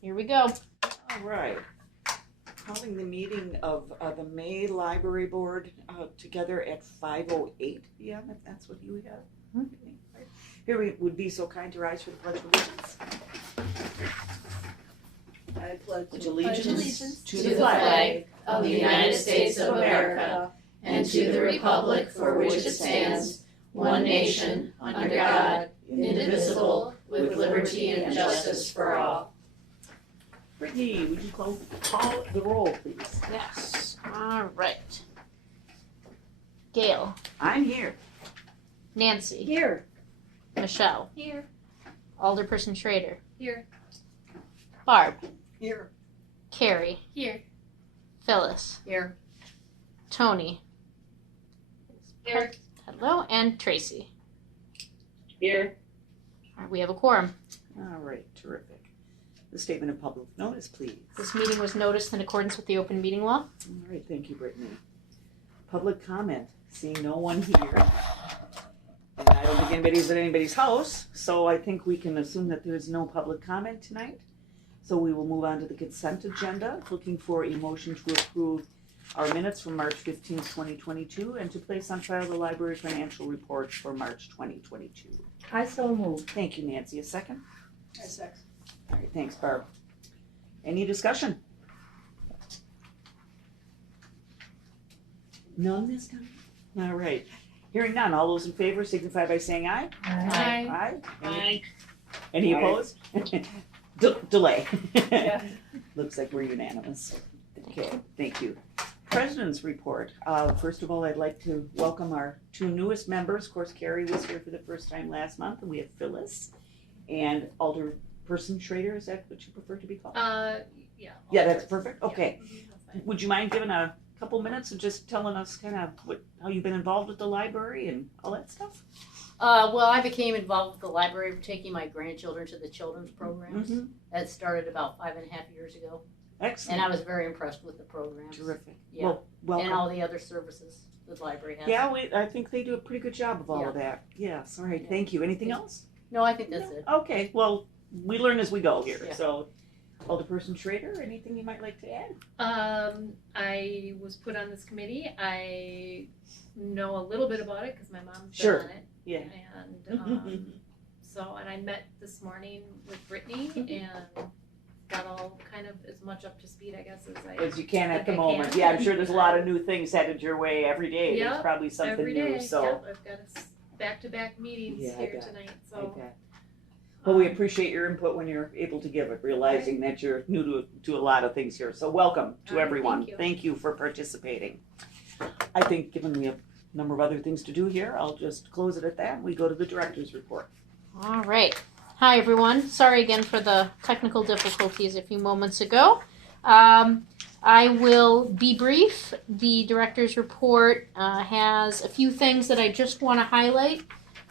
Here we go. All right. Calling the meeting of the May Library Board together at 5:08 p.m. If that's what you have. Mm-hmm. Here we would be so kind to rise for the Pledge of Allegiance. I pledge allegiance to the flag of the United States of America and to the republic for which it stands, one nation, under God, indivisible, with liberty and justice for all. Brittany, would you call the roll, please? Yes. All right. Gail. I'm here. Nancy. Here. Michelle. Here. Alderperson Schrader. Here. Barb. Here. Carrie. Here. Phyllis. Here. Tony. Here. Hello. And Tracy. Here. All right, we have a quorum. All right, terrific. The statement of public notice, please. This meeting was noticed in accordance with the open meeting law. All right, thank you, Brittany. Public comment, seeing no one here. And I don't think anybody's at anybody's house, so I think we can assume that there's no public comment tonight. So we will move on to the consent agenda, looking for a motion to approve our minutes from March 15th, 2022, and to place on file the library financial reports for March 2022. I so move. Thank you, Nancy. A second? I second. All right, thanks, Barb. Any discussion? None this time? All right. Hearing none, all those in favor signify by saying aye. Aye. Aye. Any Aye. opposed? Delay. Yeah. Looks like we're unanimous. Okay, thank you. President's report. First of all, I'd like to welcome our two newest members. Of course, Carrie was here for the first time last month, and we have Phyllis and Alderperson Schrader. Is that what you prefer to be called? Yeah. Yeah, that's perfect. Okay. Yeah, that's fine. Would you mind giving a couple minutes of just telling us kind of how you've been involved with the library and all that stuff? Well, I became involved with the library for taking my grandchildren to the children's programs. Mm-hmm. That started about 5.5 years ago, Excellent. and I was very impressed with the programs. Terrific. Yeah. Well, welcome. And all the other services the library has. Yeah, I think they do a pretty good job of all Yeah. of that. Yes, all right, Yeah. thank you. Anything else? No, I think that's it. Okay, well, we learn as we go here, Yeah. so. Alderperson Schrader, anything you might like to add? I was put on this committee. I know a little bit about it because my mom's Sure. been on it. Yeah. And and I met this morning with Brittany and got all kind of as much up to speed, I guess, As you can at the think I moment. can. Yeah, I'm sure there's a lot of new things headed your way every day. There's Yep, probably something every new, day. so. Yep, I've got back-to-back meetings Yeah, I here bet. tonight. I So bet. Well, we appreciate your input when you're able to give it, realizing that you're new to a lot of things here. So welcome to All right, everyone. thank you. Thank you for participating. I think given we have a number of other things to do here, I'll just close it at that and we go to the director's report. All right. Hi, everyone. Sorry again for the technical difficulties a few moments ago. I will be brief. The director's report has a few things that I just want to highlight.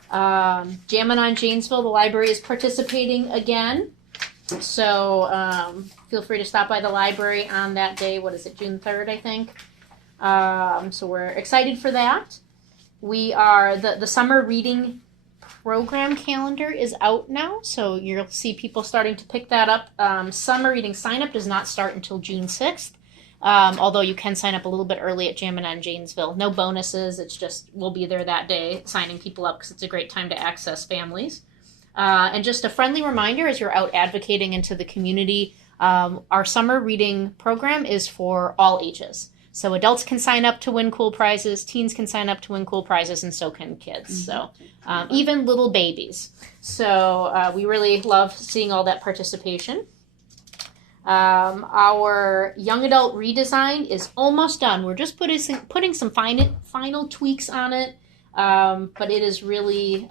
Jammin' on Janesville, the library is participating again. So feel free to stop by the library on that day. What is it, June 3rd, I think? So we're excited for that. We are, the summer reading program calendar is out now, so you'll see people starting to pick that up. Summer reading sign up does not start until June 6th, although you can sign up a little bit early at Jammin' on Janesville. No bonuses, it's just we'll be there that day signing people up because it's a great time to access families. And just a friendly reminder as you're out advocating into the community, our summer reading program is for all ages. So adults can sign up to win cool prizes, teens can sign up to win cool prizes, and so can kids. So even little babies. So we really love seeing all that participation. Our young adult redesign is almost done. We're just putting some final tweaks on it, but it is really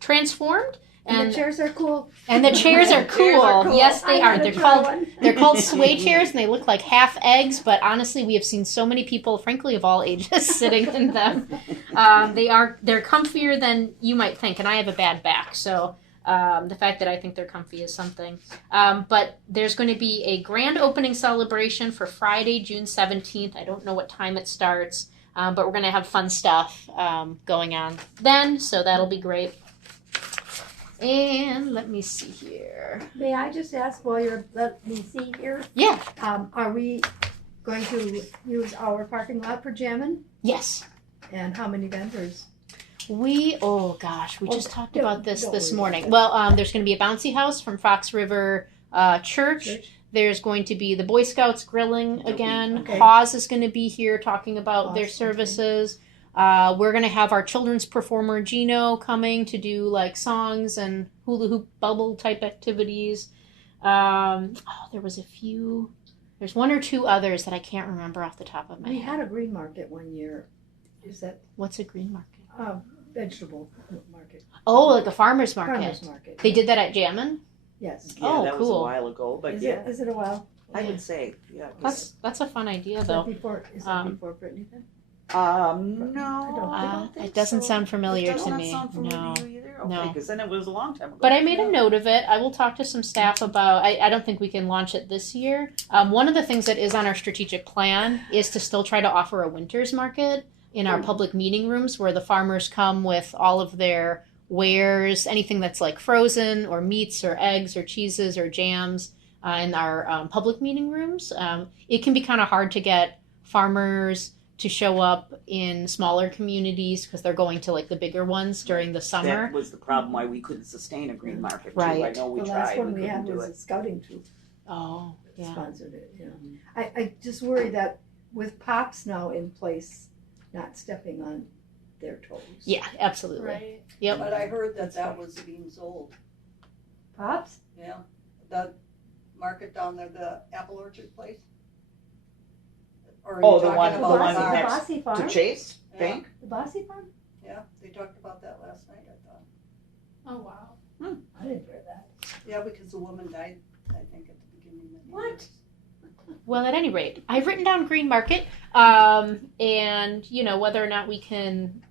transformed. And the chairs are cool. And the chairs are cool. Yes, they are. They're called sway chairs, and they look like half eggs. But honestly, we have seen so many people, frankly, of all ages, sitting in them. They're comfier than you might think, and I have a bad back, so the fact that I think they're comfy is something. But there's going to be a grand opening celebration for Friday, June 17th. I don't know what time it starts, but we're going to have fun stuff going on then, so that'll be great. And let me see here. May I just ask while you're, let me see here, Yeah. are we going to use our parking lot for jamming? Yes. And how many vendors? We just talked don't- about this don't this worry morning. about Well, there's going to be a bouncy house from Fox River Church. There's going to be the Boy Scouts grilling again. Okay. Haws is going to be here talking about their Haws, okay. services. We're going to have our children's performer Gino coming to do like songs and hula hoop bubble type activities. There was a few. There's one or two others that I can't remember off the top of my We head. had a green market one year. Is that What's a green market? vegetable market? Oh, like a farmer's market. Farmers market. They did that at Jammin'? Yes. Yeah, Oh, that was a cool. while ago, but Is yeah, it a while? I would say, yeah. That's a fun idea Is though. that before, before Brittany then? No, I don't think It doesn't so. sound familiar It does to not me. sound familiar No. to you either? Okay, No. because then it was a long time ago. But I made a note of it. I will talk to some staff about. I don't think we can launch it this year. One of the things that is on our strategic plan is to still try to offer a winter's market in our public meeting rooms where the farmers come with all of their wares, anything that's like frozen or meats or eggs or cheeses or jams in our public meeting rooms. It can be kind of hard to get farmers to show up in smaller communities because they're going to like the bigger ones during the summer. That was the problem why we couldn't sustain a green market too. Right. I know we The last tried, one we couldn't had do was it. a scouting troop Oh, yeah. sponsored it, I just worry that with POPs now in place, not stepping on their toes. Yeah, absolutely. Right. Yep. But I heard that was being sold, POPs? yeah, the market down there, the apple orchard place. Or are you Oh, the talking one- about the one farm? next Bossy Farm? To Chase Yeah. Bank? The Bossy Farm? Yeah, they talked about that last night, I thought. Oh, wow. I didn't hear that. Yeah, because the woman died, I think, at the beginning of the What? Well, at any rate, I've written down green market, and whether or not we can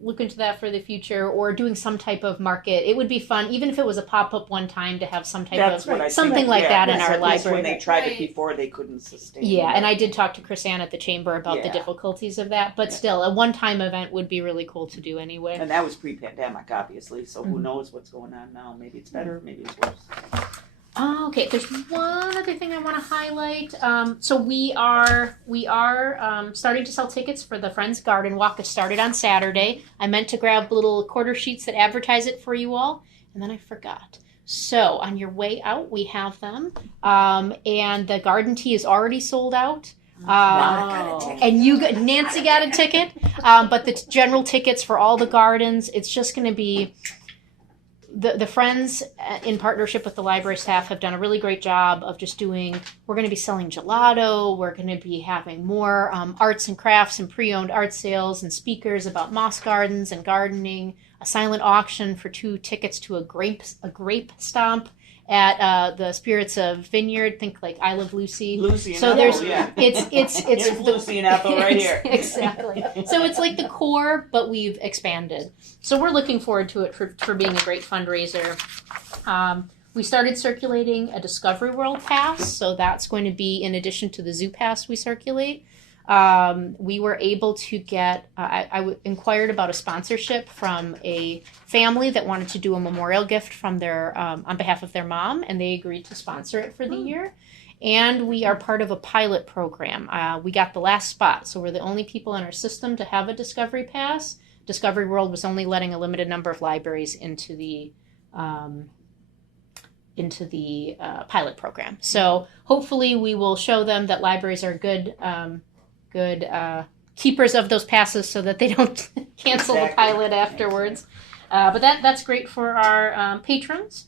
look into that for the future or doing some type of market. It would be fun, even if it was a pop up one time, to have some type That's of what I something think, like yeah, that in yes, our at least library. when they tried it Right. before, they couldn't sustain. Yeah, it. and I did talk to Chrisanne at the chamber about the Yeah. difficulties of that, but Yeah. still, a one-time event would be really cool to do anyway. And that was pre-pandemic, obviously. So who Mhm. knows what's going on now? Maybe it's better, maybe it's worse. Okay, there's one other thing I want to highlight. So we are starting to sell tickets for the Friends Garden Walk. It started on Saturday. I meant to grab little quarter sheets that advertise it for you all, and then I forgot. So on your way out, we have them, and the garden tea is already sold out. Wow. And Nancy got a ticket, but the general tickets for all the gardens, it's just going to be. The Friends, in partnership with the library staff, have done a really great job of just doing. We're going to be selling gelato. We're going to be having more arts and crafts and pre-owned art sales and speakers about moss gardens and gardening. A silent auction for 2 tickets to a grape stomp at the Spirits of Vineyard. Think like I Love Lucy. Lucy and So Ethel, there's- yeah. It's Here's Lucy and Ethel right here. Exactly. So it's like the core, but we've expanded. So we're looking forward to it for being a great fundraiser. We started circulating a Discovery World pass, so that's going to be in addition to the Zoo Pass we circulate. We were able to get, inquired about a sponsorship from a family that wanted to do a memorial gift from their, on behalf of their mom, and they agreed to sponsor it for the year. And we are part of a pilot program. We got the last spot, so we're the only people in our system to have a Discovery Pass. Discovery World was only letting a limited number of libraries into the pilot program. So hopefully we will show them that libraries are good keepers of those passes so that they don't cancel the Exactly. pilot afterwards. But that's great for our patrons,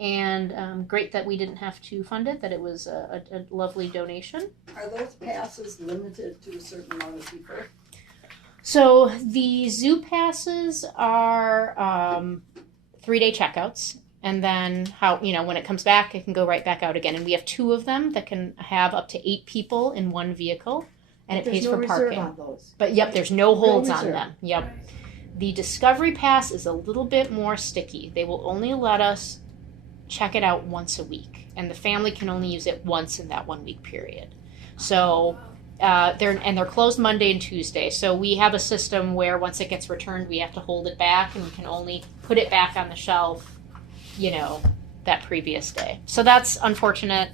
and great that we didn't have to fund it, that it was a lovely donation. Are those passes limited to a certain amount of people? So the zoo passes are 3-day checkouts, and then when it comes back, it can go right back out again. And we have 2 of them that can have up to 8 people in one vehicle, and it There's pays no for reserve parking. on those. But yep, there's no holds on reserve. them. Yep. The Discovery Pass is a little bit more sticky. They will only let us check it out once a week, and the family can only use it once in that 1 week period. So they're closed Monday and Tuesday. So we have a system where once it gets returned, we have to hold it back, and we can only put it back on the shelf, that previous day. So that's unfortunate,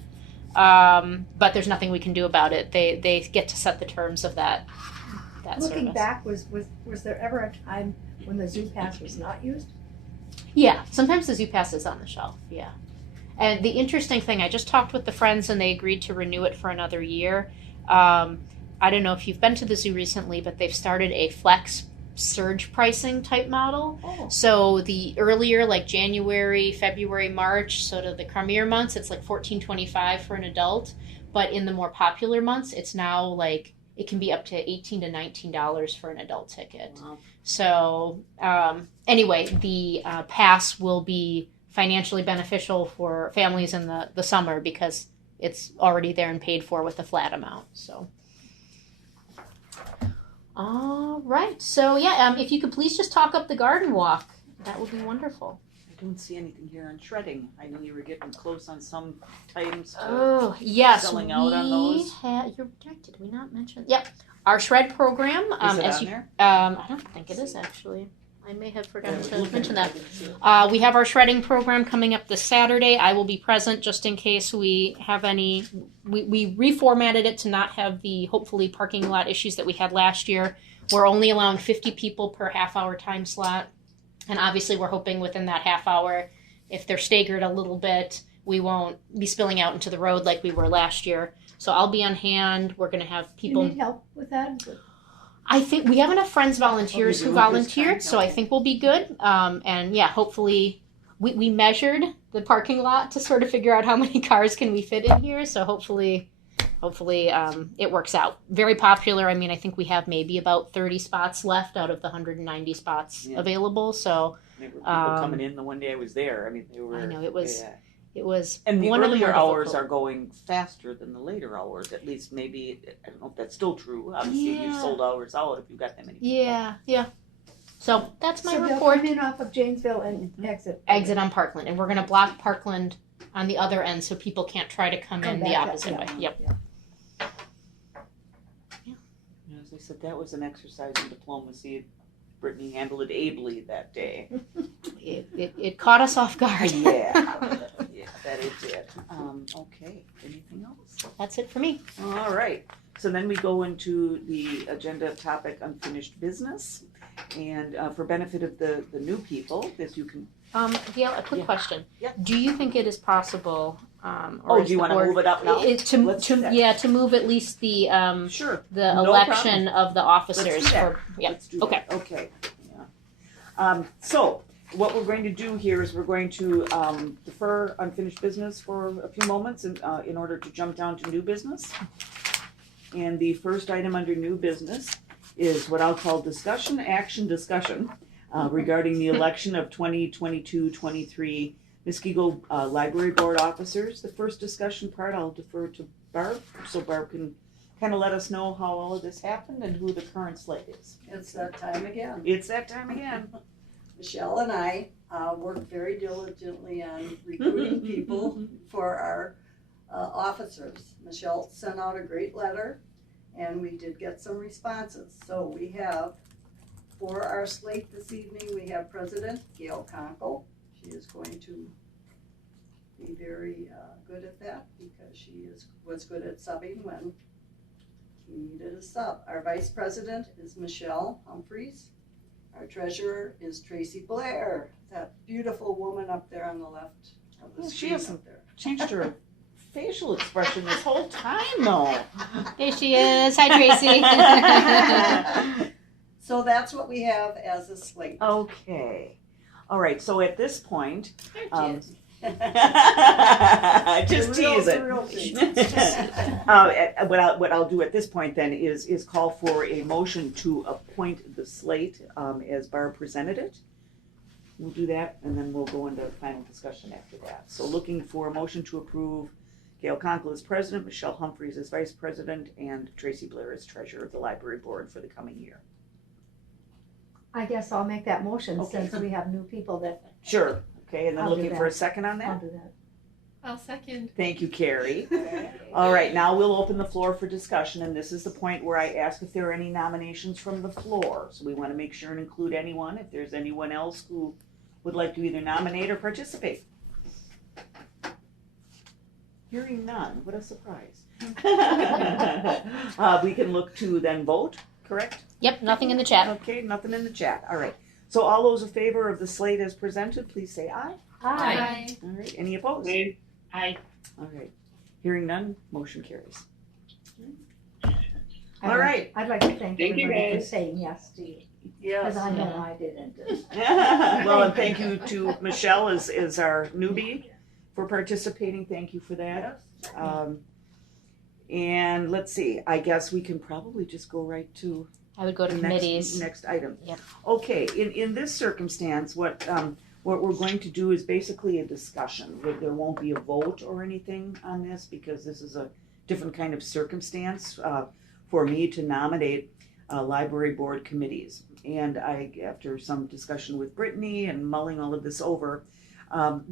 but there's nothing we can do about it. They get to set the terms of that Looking service. back, was there ever a time when the zoo pass was not used? Yeah, sometimes the zoo pass is on the shelf. Yeah, and the interesting thing, I just talked with the Friends, and they agreed to renew it for another year. I don't know if you've been to the zoo recently, but they've started a flex surge pricing type model. Oh. So the earlier, like January, February, March, sort of the premier months, it's like $14.25 for an adult. But in the more popular months, it's now like it can be up to $18 to $19 for an adult ticket. Wow. So anyway, the pass will be financially beneficial for families in the summer because it's already there and paid for with a flat amount. So. All right. So yeah, if you could please just talk up the garden walk, that would be wonderful. I don't see anything here on shredding. I know you were getting close on some items. Oh yes, selling out on those. You're right. Did we not mention? Yep, our shred program. Is it as on you, there? I don't think it is actually. I may have forgotten to mention that. We have our shredding program coming up this Saturday. I will be present just in case we have any. We reformatted it to not have the hopefully parking lot issues that we had last year. We're only allowing 50 people per half-hour time slot. And obviously we're hoping within that half hour, if they're staggered a little bit, we won't be spilling out into the road like we were last year. So I'll be on hand. We're going to have people. You need help with that? I think we have enough Friends volunteers who volunteered, so I think we'll be good. And yeah, hopefully we measured the parking lot to sort of figure out how many cars can we fit in here. So hopefully it works out. Very popular. I mean, I think we have maybe about 30 spots left out of the 190 spots available. So There were people coming in the one day I was there. I mean, they were. I know it was. Yeah. It was. And the one of the earlier more hours difficult. are going faster than the later hours. At least maybe, I don't know if that's still true. Obviously, you've Yeah. sold hours out if you've got that many people. Yeah. So that's my So they'll report. come in off of Janesville and exit. Exit on Parkland, and we're going to block Parkland on the other end so people can't try to come in the back up, opposite way. Yep. Yeah. As I said, that was an exercise in diplomacy. Brittany handled it ably that day. It caught us off guard. Yeah, that it did. Okay, anything else? That's it for me. All right, so then we go into the agenda topic unfinished business. And for benefit of the new people, as you can. Gail, a quick Yeah. question. Yeah. Do you think it is possible? Do you want to move it up now? Let's do that. To move at least the Sure. the No election of the officers. Let's do that. Yeah. Let's do Okay. that. Okay. Yeah. So what we're going to do here is we're going to defer unfinished business for a few moments in order to jump down to new business. And the first item under new business is what I'll call discussion regarding the election of 2022-23 Muskego Library Board officers. The first discussion part I'll defer to Barb, so Barb can kind of let us know how all of this happened and who the current slate is. It's that time again. It's that time again. Michelle and I worked very diligently on recruiting people for our officers. Michelle sent out a great letter, and we did get some responses. So we have, for our slate this evening, we have President Gail Conkle. She is going to be very good at that because she was good at subbing when we needed a sub. Our Vice President is Michelle Humphreys. Our treasurer is Tracy Blair, that beautiful woman up there on the left of the Well, she screen hasn't up there. Changed her facial expression this whole time, though. Here she is. Hi, Tracy. So that's what we have as a slate. Okay. All right. So at this point, just teasing. Real tease. What I'll do at this point then is call for a motion to appoint the slate as Barb presented it. We'll do that, and then we'll go into final discussion after that. So looking for a motion to approve Gail Conkle as president, Michelle Humphreys as vice president, and Tracy Blair as treasurer of the library board for the coming year. I guess I'll make that motion Okay. since we have new people that Sure. Okay, and then I'll do looking that. for a second on I'll that? do that. I'll second. Thank you, Carrie. All right, now we'll open the floor for discussion, and this is the point where I ask if there are any nominations from the floor. So we want to make sure and include anyone, if there's anyone else who would like to either nominate or participate. Hearing none, what a surprise. We can look to then vote, correct? Yep, nothing in the chat. Okay, nothing in the chat, all right. So all those in favor of the slate as presented, please say aye. Aye. All right, any opposed? Aye. All right, hearing none, motion carries. I'd All like- right. I'd like to thank Thank you, everybody for guys. saying yes to you, Yes. because I know I didn't. Well, and thank you to Michelle as our newbie for participating. Thank you for that. Yes. And let's see, I guess we can probably just go right to I would go to the committees. next item. Yep. Okay, in this circumstance, what we're going to do is basically a discussion. There won't be a vote or anything on this because this is a different kind of circumstance for me to nominate library board committees. And after some discussion with Brittany and mulling all of this over,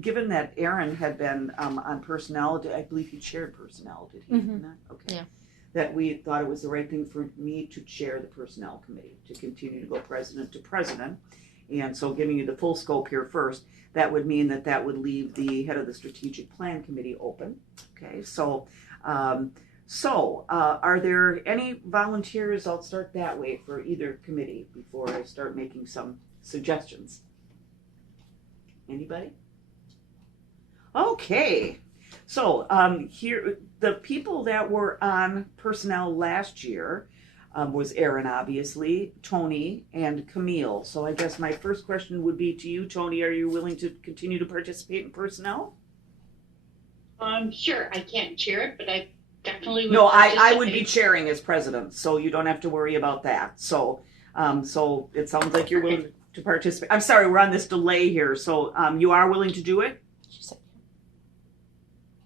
given that Aaron had been on personnel, I believe he chaired personnel, did he not? Okay. Yeah. That we thought it was the right thing for me to chair the personnel committee, to continue to go president to president. And so giving you the full scope here first, that would mean that would leave the head of the strategic plan committee open. Okay, so are there any volunteers? I'll start that way for either committee before I start making some suggestions. Anybody? Okay, so here, the people that were on personnel last year was Aaron, obviously, Tony, and Camille. So I guess my first question would be to you, Tony, are you willing to continue to participate in personnel? Sure, I can't chair it, but I definitely would. No, I would be participate. chairing as president, so you don't have to worry about that. So it sounds like you're willing to participate. I'm sorry, we're on this delay here, so you are willing to do it? She said,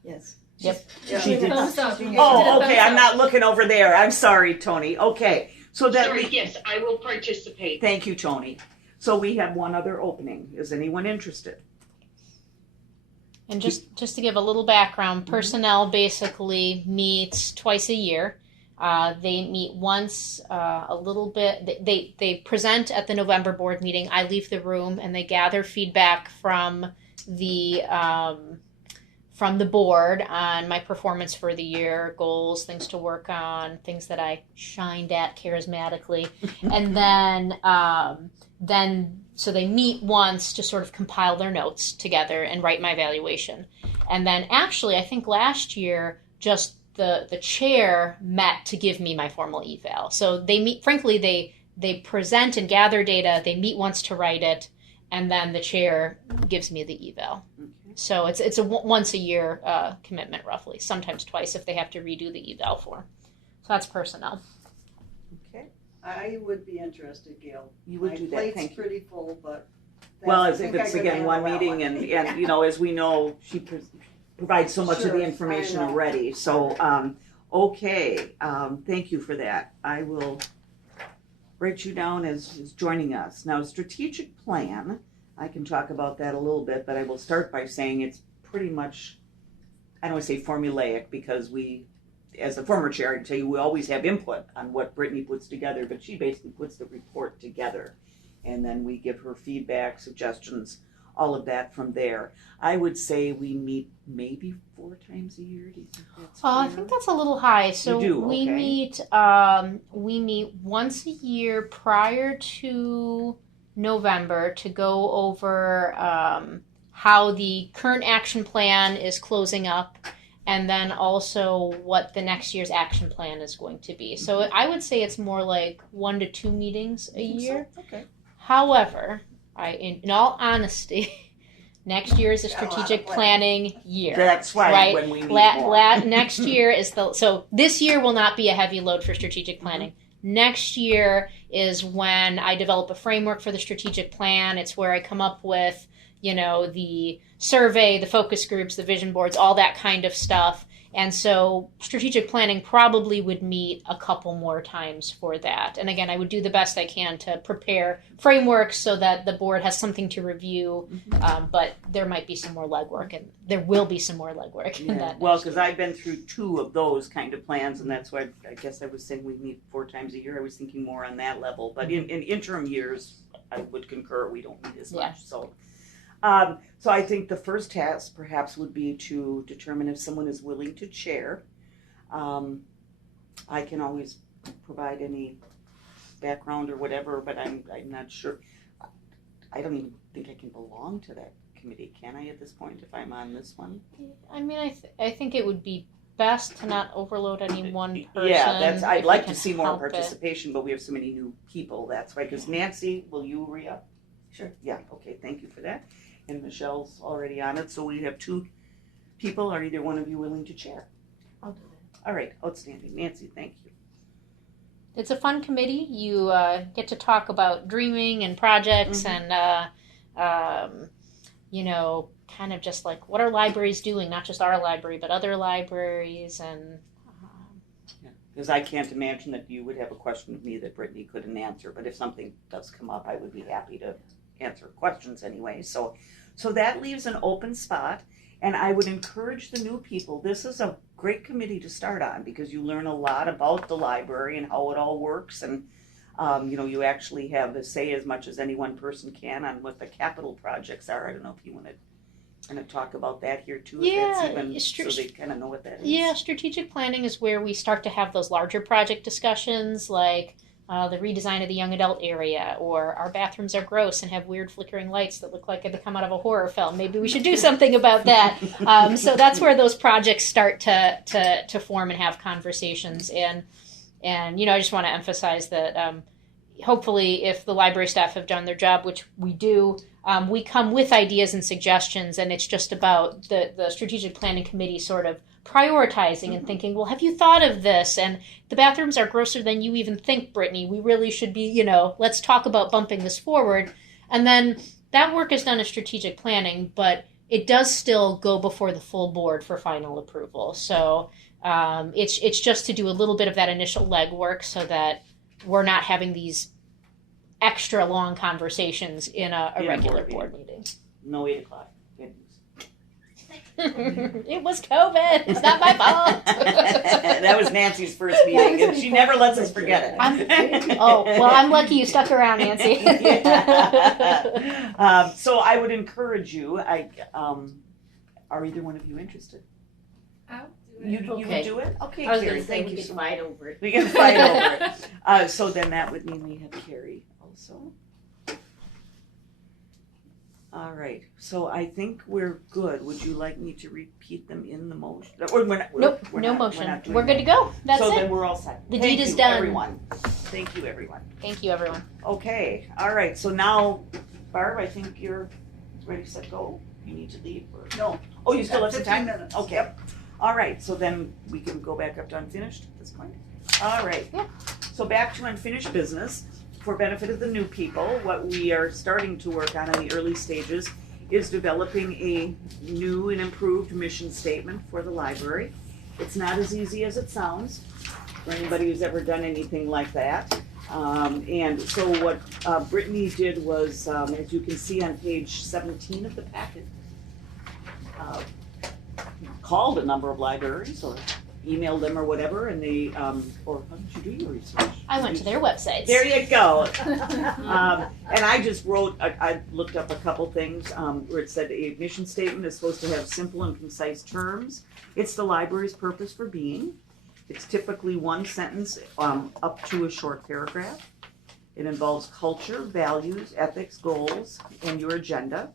Yes. Yep. She did. Thumbs up. Oh, okay, I'm not looking over there. I'm sorry, Tony. Okay, so that Sorry, yes, I will participate. Thank you, Tony. So we have one other opening. Is anyone interested? And just to give a little background, personnel basically meets twice a year. They meet once a little bit. They present at the November board meeting. I leave the room and they gather feedback from the board on my performance for the year, goals, things to work on, things that I shined at charismatically, and then so they meet once to sort of compile their notes together and write my evaluation. And then actually, I think last year, just the chair met to give me my formal eval. So they meet, frankly, they present and gather data, they meet once to write it, and then the chair gives me the eval. Okay. So it's a once a year commitment, roughly, sometimes twice if they have to redo the eval form. So that's personnel. Okay. I would be interested, Gail. You would My do that. plate's Thank you. pretty full, but. Well, I if think I it's could again one handle that meeting, one. and you know, as we know, she provides so much of Sure, the information I know. already. So, okay, thank you for that. I will write you down as joining us. Now, strategic plan, I can talk about that a little bit, but I will start by saying it's pretty much, I don't want to say formulaic, because we, as the former chair, I can tell you we always have input on what Brittany puts together, but she basically puts the report together. And then we give her feedback, suggestions, all of that from there. I would say we meet maybe 4 times a year. Do you think that's fair? I think that's a little high. So You do, we okay. meet once a year prior to November to go over how the current action plan is closing up, and then also what the next year's action plan is going to be. So I would say it's more like 1 to 2 meetings a year. So? Okay. However, in all honesty, next year is a Got a lot of strategic planning. planning year. That's right, Right. when we meet more. Next year is so this year will not be a heavy load for strategic planning. Next year is when I develop a framework for the strategic plan. It's where I come up with, the survey, the focus groups, the vision boards, all that kind of stuff. And so strategic planning probably would meet a couple more times for that. And again, I would do the best I can to prepare frameworks so that the board has something to review. But there might be some more legwork, and there will be some more legwork in that. Well, because I've been through 2 of those kind of plans, and that's why I guess I was saying we meet 4 times a year. I was thinking more on that level. But in interim years, I would concur we don't meet as much. So I think the first task perhaps would be to determine if someone is willing to chair. I can always provide any background or whatever, but I'm not sure. I don't even think I can belong to that committee, can I, at this point, if I'm on this one? I mean, I think it would be best to not overload any one person. Yeah, I'd if like we to can see more help it. participation, but we have so many new people, that's why. Because Nancy, will you re-up? Sure. Yeah, okay, thank you for that. And Michelle's already on it, so we have 2 people. Are either one of you willing to chair? I'll do that. All right, outstanding. Nancy, thank you. It's a fun committee. You get to talk about dreaming and projects and, you know, kind of just like what are libraries doing, not just our library, but other libraries. And Because I can't imagine that you would have a question of me that Brittany couldn't answer, but if something does come up, I would be happy to answer questions anyway. So that leaves an open spot, and I would encourage the new people. This is a great committee to start on because you learn a lot about the library and how it all works, and you know, you actually have a say as much as any one person can on what the capital projects are. I don't know if you want to kind of talk about that here too, if that's even, so they kind of know what that is. Yeah, strategic planning is where we start to have those larger project discussions, like the redesign of the young adult area, or our bathrooms are gross and have weird flickering lights that look like they come out of a horror film. Maybe we should do something about that. So that's where those projects start to form and have conversations. And you know, I just want to emphasize that hopefully if the library staff have done their job, which we do, we come with ideas and suggestions, and it's just about the strategic planning committee sort of prioritizing and thinking, well, have you thought of this? And the bathrooms are grosser than you even think, Brittany. We really should be, you know, let's talk about bumping this forward. And then that work is done as strategic planning, but it does still go before the full board for final approval. So it's just to do a little bit of that initial legwork so that we're not having these extra long conversations in a regular board meeting. No 8 o'clock. It was COVID. It's not my fault. That was Nancy's first meeting, and she never lets us forget it. I'm lucky you stuck around, Nancy. So I would encourage you. Are either one of you interested? I'll do You would do it? Okay, I was Carrie, going to say thank we you could so fight over it. We can fight over it. So then that would mean we have Carrie also. All right, so I think we're good. Would you like me to repeat them in the motion? Or Nope, we're no not motion. doing We're good to that. go. That's so it. then we're all set. The Thank deed is you, done. Everyone. Thank you, everyone. Thank you, everyone. Okay, all right, so now, Barb, I think you're ready, set, go. You need to leave? Or... No. Oh, you still have some 15 time? minutes. Okay. Yep. All right, so then we can go back up to unfinished at this point. All right. Yeah. So back to unfinished business. For benefit of the new people, what we are starting to work on in the early stages is developing a new and improved mission statement for the library. It's not as easy as it sounds for anybody who's ever done anything like that. And so what Brittany did was, as you can see on page 17 of the packet, called a number of libraries or emailed them or whatever, and they, or how did you do your research? I went to their websites. There you go. And I just wrote, I looked up a couple things where it said a mission statement is supposed to have simple and concise terms. It's the library's purpose for being. It's typically one sentence up to a short paragraph. It involves culture, values, ethics, goals, and your agenda,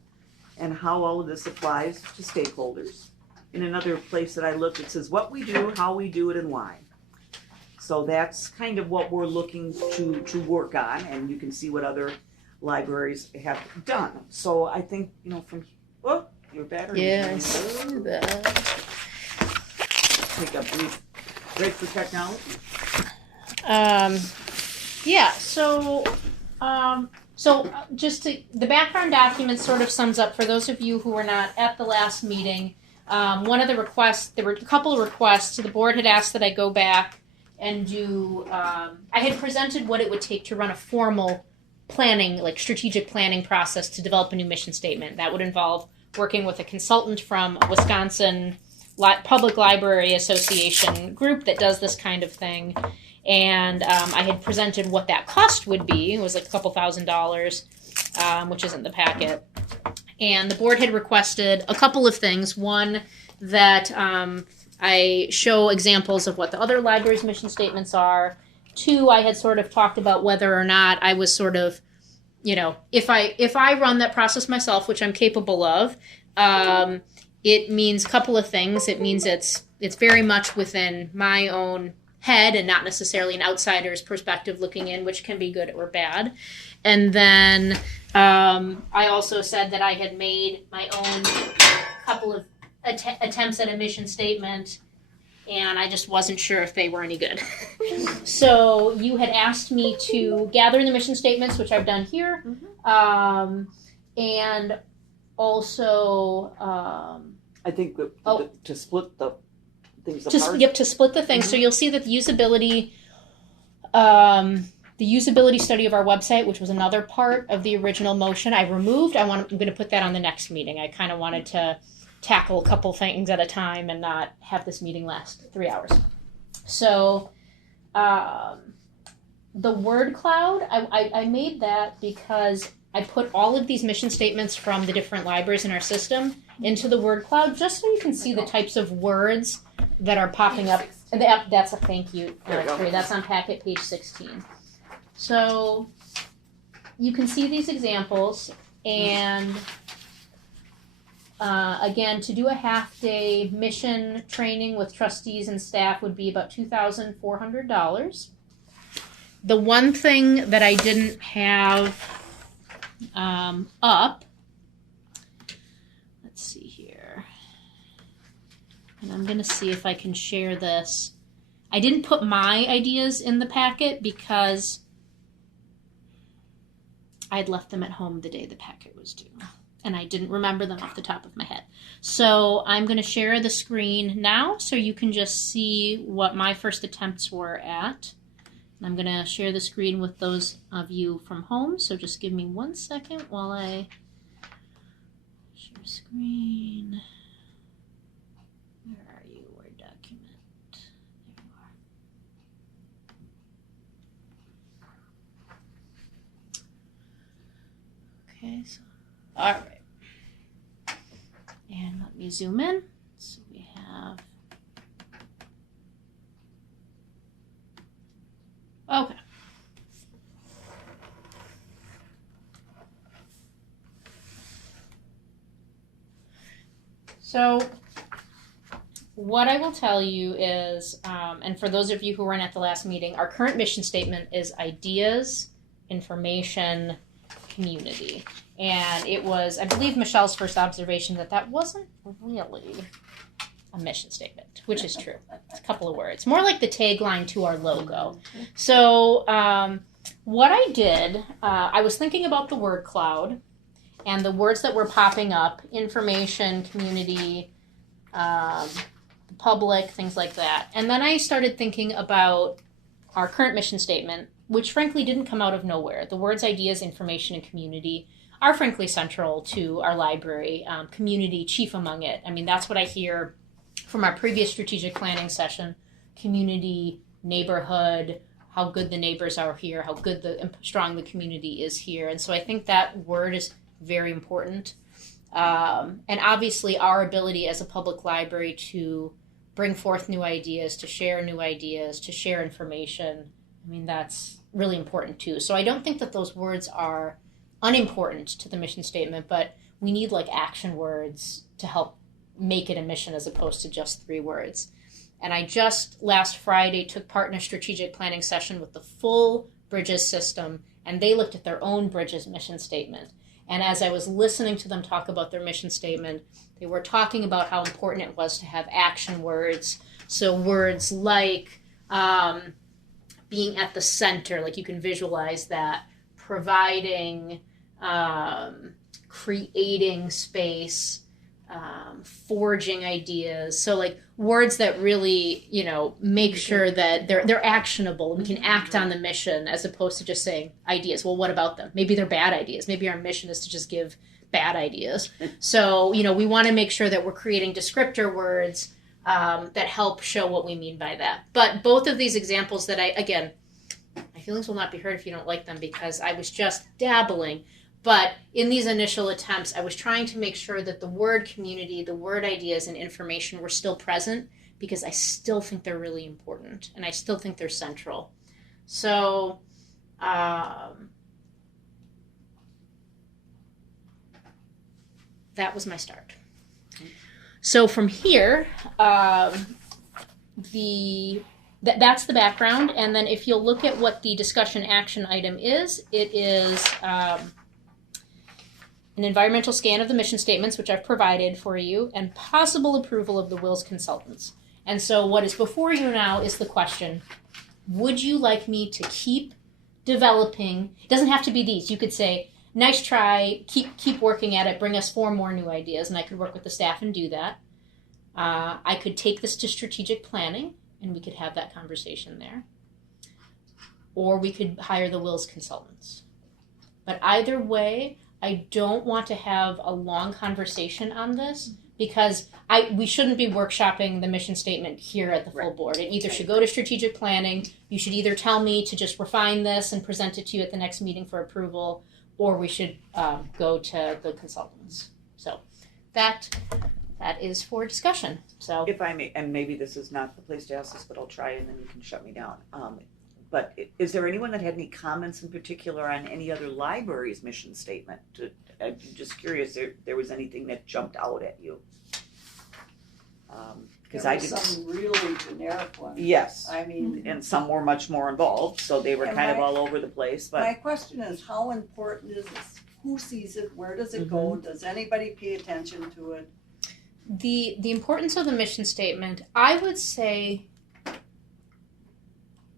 and how all of this applies to stakeholders. In another place that I looked, it says what we do, how we do it, and why. So that's kind of what we're looking to work on, and you can see what other libraries have done. So I think, you know, from, oh, your battery. Yeah, I see that. Take a brief break for technology. Yeah, so just to, the background document sort of sums up, for those of you who were not at the last meeting, one of the requests, there were a couple of requests. The board had asked that I go back and do, I had presented what it would take to run a formal planning, like strategic planning process to develop a new mission statement. That would involve working with a consultant from Wisconsin Public Library Association group that does this kind of thing. And I had presented what that cost would be. It was like a couple $1,000s, which is in the packet. And the board had requested a couple of things. One, that I show examples of what the other libraries' mission statements are. Two, I had sort of talked about whether or not I was sort of, if I run that process myself, which I'm capable of, it means a couple of things. It means it's very much within my own head and not necessarily an outsider's perspective looking in, which can be good or bad. And then I also said that I had made my own couple of attempts at a mission statement, and I just wasn't sure if they were any good. So you had asked me to gather the mission statements, which I've done here, and also I think to split the things apart. To split the things. So you'll see that the usability study of our website, which was another part of the original motion, I removed. I'm going to put that on the next meeting. I kind of wanted to tackle a couple things at a time and not have this meeting last 3 hours. So the word cloud, I made that because I put all of these mission statements from the different libraries in our system into the word cloud, just so you can see the types of words that are popping up. That's a thank you. That's on packet page 16. So you can see these examples, and again, to do a half-day mission training with trustees and staff would be about $2,400. The one thing that I didn't have up, let's see here, and I'm going to see if I can share this. I didn't put my ideas in the packet because I had left them at home the day the packet was due, and I didn't remember them off the top of my head. So I'm going to share the screen now so you can just see what my first attempts were at. I'm going to share the screen with those of you from home, so just give me 1 second while I share screen. Where are you? Word document. There you are. Okay, so, all right. And let me zoom in. So we have, okay. So what I will tell you is, and for those of you who weren't at the last meeting, our current mission statement is ideas, information, community. And it was, I believe, Michelle's first observation that wasn't really a mission statement, which is true. It's a couple of words. More like the tagline to our logo. So what I did, I was thinking about the word cloud and the words that were popping up, information, community, public, things like that. And then I started thinking about our current mission statement, which frankly didn't come out of nowhere. The words ideas, information, and community are frankly central to our library. Community, chief among it. I mean, that's what I hear from our previous strategic planning session. Community, neighborhood, how good the neighbors are here, how good strong the community is here. And so I think that word is very important. And obviously our ability as a public library to bring forth new ideas, to share information, I mean, that's really important too. So I don't think that those words are unimportant to the mission statement, but we need like action words to help make it a mission as opposed to just 3 words. And I just last Friday took part in a strategic planning session with the full Bridges system, and they looked at their own Bridges mission statement. And as I was listening to them talk about their mission statement, they were talking about how important it was to have action words. So words like being at the center, like you can visualize that, providing, creating space, forging ideas. So like words that really, make sure that they're actionable. We can act on the mission as opposed to just saying ideas. Well, what about them? Maybe they're bad ideas. Maybe our mission is to just give bad ideas. So, we want to make sure that we're creating descriptor words that help show what we mean by that. But both of these examples that my feelings will not be hurt if you don't like them because I was just dabbling. But in these initial attempts, I was trying to make sure that the word community, the word ideas, and information were still present because I still think they're really important and I still think they're central. So, that was my start. So from here, that's the background. And then if you'll look at what the discussion action item is, it is an environmental scan of the mission statements, which I've provided for you, and possible approval of the Wills consultants. And so what is before you now is the question, would you like me to keep developing? It doesn't have to be these. You could say, nice try, keep working at it, bring us 4 more new ideas, and I could work with the staff and do that. I could take this to strategic planning, and we could have that conversation there. Or we could hire the Wills consultants. But either way, I don't want to have a long conversation on this because we shouldn't be workshopping the mission statement here at the full board. It either should go to strategic planning, you should either tell me to just refine this and present it to you at the next meeting for approval, or we should go to the consultants. So that is for discussion. So If I may, and maybe this is not the place to ask this, but I'll try and then you can shut me down. But is there anyone that had any comments in particular on any other library's mission statement? I'm just curious if there was anything that jumped out at you. Because I did some really generic ones. Yes, I mean, and some were much more involved, so they were And kind of my- all over the place. my But question is, how important is this? Who sees it? Where does it go? Does anybody pay attention to it? the importance of the mission statement, I would say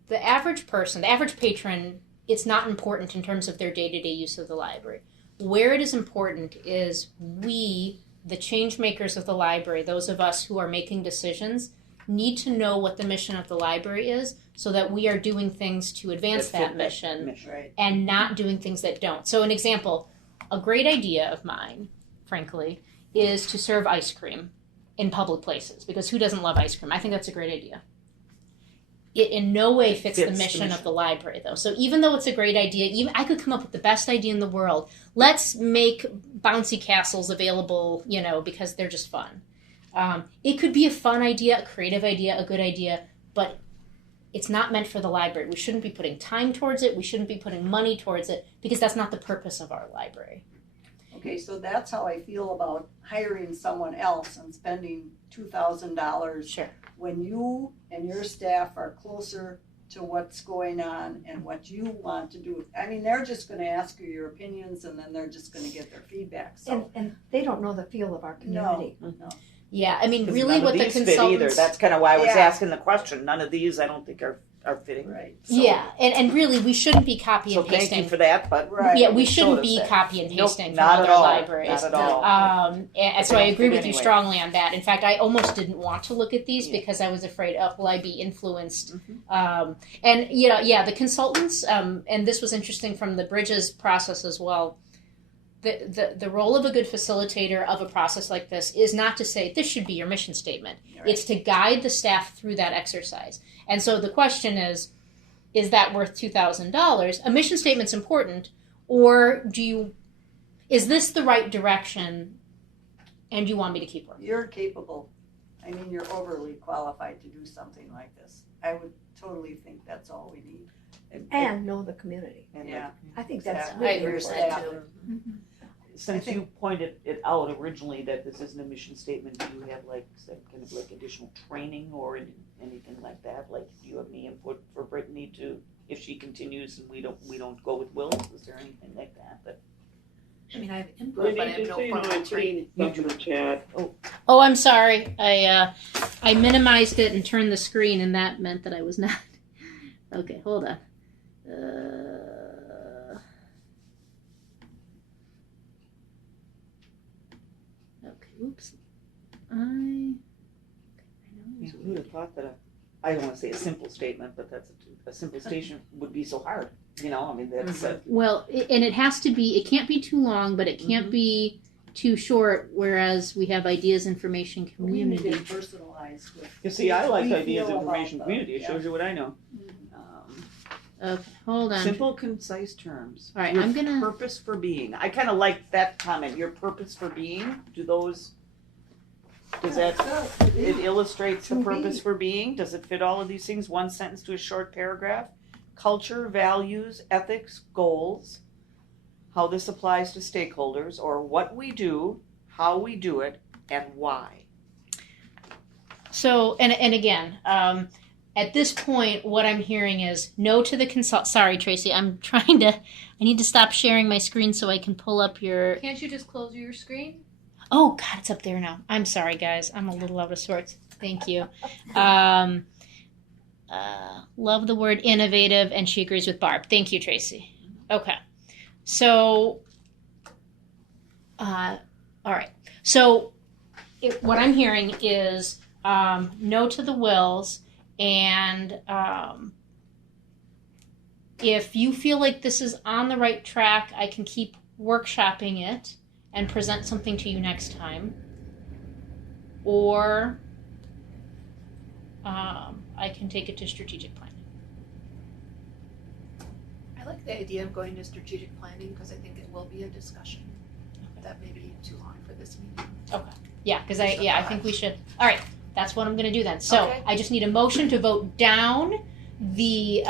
the average person, the average patron, it's not important in terms of their day-to-day use of the library. Where it is important is we, the change makers of the library, those of us who are making decisions, need to know what the mission of the library is so that we are doing things to advance that mission Right. and not doing things that don't. So an example, a great idea of mine, frankly, is to serve ice cream in public places because who doesn't love ice cream? I think that's a great idea. It in no way fits the mission of the library, though. So even though it's a great idea, even I could come up with the best idea in the world. Let's make bouncy castles available, because they're just fun. It could be a fun idea, a creative idea, a good idea, but it's not meant for the library. We shouldn't be putting time towards it. We shouldn't be putting money towards it because that's not the purpose of our library. Okay, so that's how I feel about hiring someone else and spending $2,000 Sure. when you and your staff are closer to what's going on and what you want to do. I mean, they're just gonna ask you your opinions and then they're just gonna get their feedback, so. And they don't know the feel of our community. No. Yeah, I mean, 'cause really none what of the these fit either. consultants... That's kind of why I was Yeah. asking the question. None of these I don't think are fitting. Right. So, Yeah, and really we shouldn't be copy So and thank pasting. you for that, but Right. Yeah, we It shouldn't showed us be that. copy and Nope, pasting from not other at all. libraries. Not at all. And But so they I don't agree fit with you anyway. strongly on that. In fact, I almost didn't want to look at these Yeah. because I was afraid, will I be influenced? Mhm. And the consultants, and this was interesting from the Bridges process as well. The role of a good facilitator of a process like this is not to say this should be your mission statement. Right. It's to guide the staff through that exercise. And so the question is that worth $2,000? A mission statement's important, or is this the right direction and you want me to keep working? You're capable. I mean, you're overly qualified to do something like this. I would totally think that's all we need. And know the community. Yeah. I think that's Exactly. I really agree with important. that too. Since you pointed it out originally that this isn't a mission statement, do you have kind of additional training or anything like that? Like, do you have any input for Brittany if she continues and we don't go with Wills? Is there anything like that? I mean, I have input, but I have no formal training. Stuff in the chat. Oh, I'm sorry. I minimized it and turned the screen, and that meant that I was not. Okay, hold on. Okay, oops. Yeah, who would have thought that I don't want to say a simple statement, but that's a simple statement would be so hard. You know, I mean, that's Well, and it has to be, it can't be too long, but it can't be too short, whereas we have ideas, information, We need community. it personalized with. you see, I like we ideas, feel about information, the- community. It yeah. shows you what I know. Okay, hold on. Simple, concise terms. All right, Your I'm gonna- purpose for being. I kind of like that comment. Your purpose for being. Do those? Does that? It illustrates the To purpose be. for being. Does it fit all of these things? One sentence to a short paragraph. Culture, values, ethics, goals. How this applies to stakeholders, or what we do, how we do it, and why. So, and again, at this point, what I'm hearing is no to the consult. Sorry, Tracy, I need to stop sharing my screen so I can pull up your. Can't you just close your screen? Oh, God, it's up there now. I'm sorry, guys. I'm a little out of sorts. Thank you. Love the word innovative, and she agrees with Barb. Thank you, Tracy. Okay. So, all right. So, what I'm hearing is no to the wills, and if you feel like this is on the right track, I can keep workshopping it and present something to you next time. Or I can take it to strategic planning. I like the idea of going to strategic planning because I think it will be a discussion. That may be too long for this meeting. Yeah, because I think we should. All right, that's what I'm going to do then. So Okay. I just need a motion to vote down the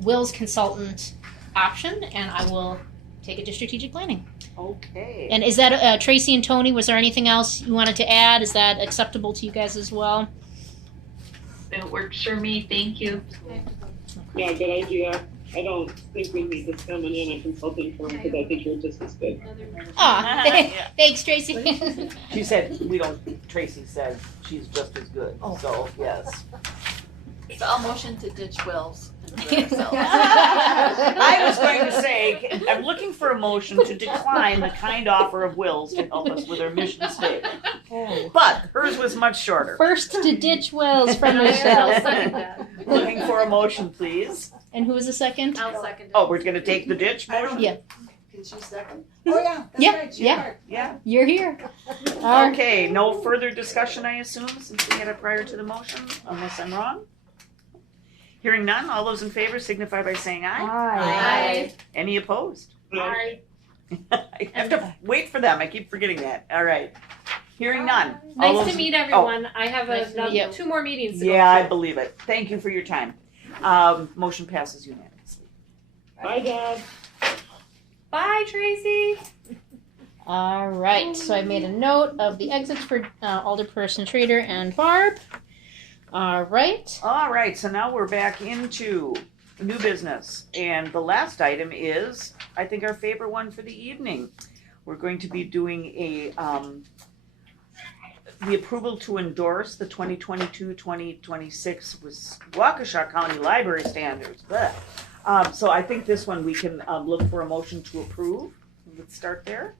wills consultant option, and I will take it to strategic planning. Okay. And is that Tracy and Tony? Was there anything else you wanted to add? Is that acceptable to you guys as well? That works for me, thank you. Yeah, good idea. I don't think we need this coming in a consulting firm because I think you're just as good. Aw, Yeah. thanks, Tracy. She said we don't. Tracy said she's just as good. Oh. So yes. So I'll motion to ditch wills and do it ourselves. I was going to say, I'm looking for a motion to decline the kind offer of Will's to help us with our mission statement. But hers was much shorter. First to ditch wills from I'll Michelle. second that. Looking for a motion, please. And who was the second? I'll second it. Oh, we're going to take the ditch motion? Yeah. Can she second? Oh, yeah, that's Yeah, right, she yeah. are. Yeah. You're here. All right. Okay, no further discussion, I assume, since we had it prior to the motion, unless I'm wrong? Hearing none, all those in favor signify by saying aye. Aye. Any opposed? Aye. I have to wait for them, I keep forgetting that. All right. Hearing none. All Nice those- to meet everyone. I have Nice to meet you. 2 more meetings to go Yeah, I to. believe it. Thank you for your time. Motion passes unanimously. Bye, Dad. Bye, Tracy. All right. So I made a note of the exits for Alderperson Trader and Barb. All right. All right, so now we're back into new business. And the last item is, I think, our favorite one for the evening. We're going to be doing the approval to endorse the 2022-2026 Waukesha County Library Standards. Blech. So I think this one we can look for a motion to approve. Let's start there.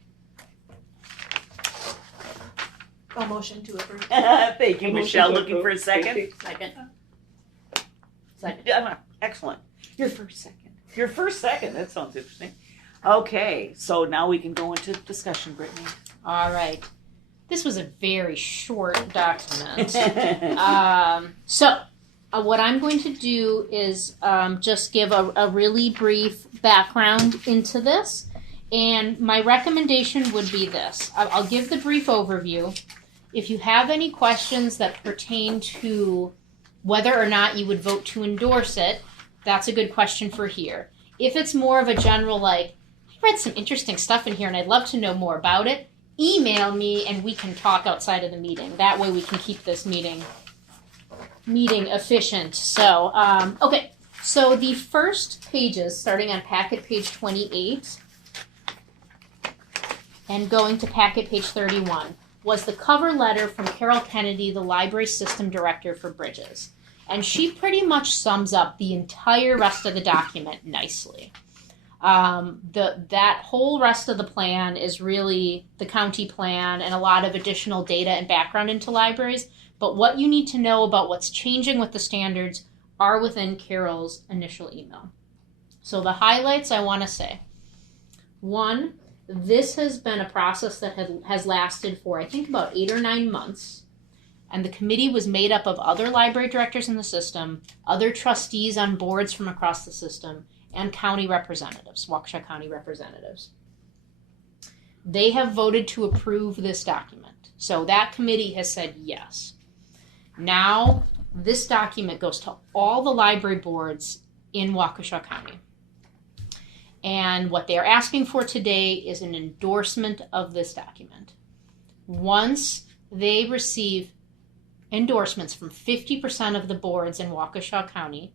I'll motion to approve. Thank you, Michelle. Motion to Looking for a approve. second? Second. Yeah, excellent. Your first second. Your first second. That sounds interesting. Okay, so now we can go into discussion, Brittany. All right. This was a very short document. What I'm going to do is just give a really brief background into this. And my recommendation would be this. I'll give the brief overview. If you have any questions that pertain to whether or not you would vote to endorse it, that's a good question for here. If it's more of a general, like, I read some interesting stuff in here and I'd love to know more about it, email me and we can talk outside of the meeting. That way we can keep this meeting efficient. So, okay. So the first pages, starting on packet page 28 and going to packet page 31, was the cover letter from Carol Kennedy, the library system director for Bridges. And she pretty much sums up the entire rest of the document nicely. That whole rest of the plan is really the county plan and a lot of additional data and background into libraries. But what you need to know about what's changing with the standards are within Carol's initial email. So the highlights I want to say. One, this has been a process that has lasted for, I think, about 8 or 9 months. And the committee was made up of other library directors in the system, other trustees on boards from across the system, and county representatives, Waukesha County representatives. They have voted to approve this document. So that committee has said yes. Now, this document goes to all the library boards in Waukesha County. And what they're asking for today is an endorsement of this document. Once they receive endorsements from 50% of the boards in Waukesha County,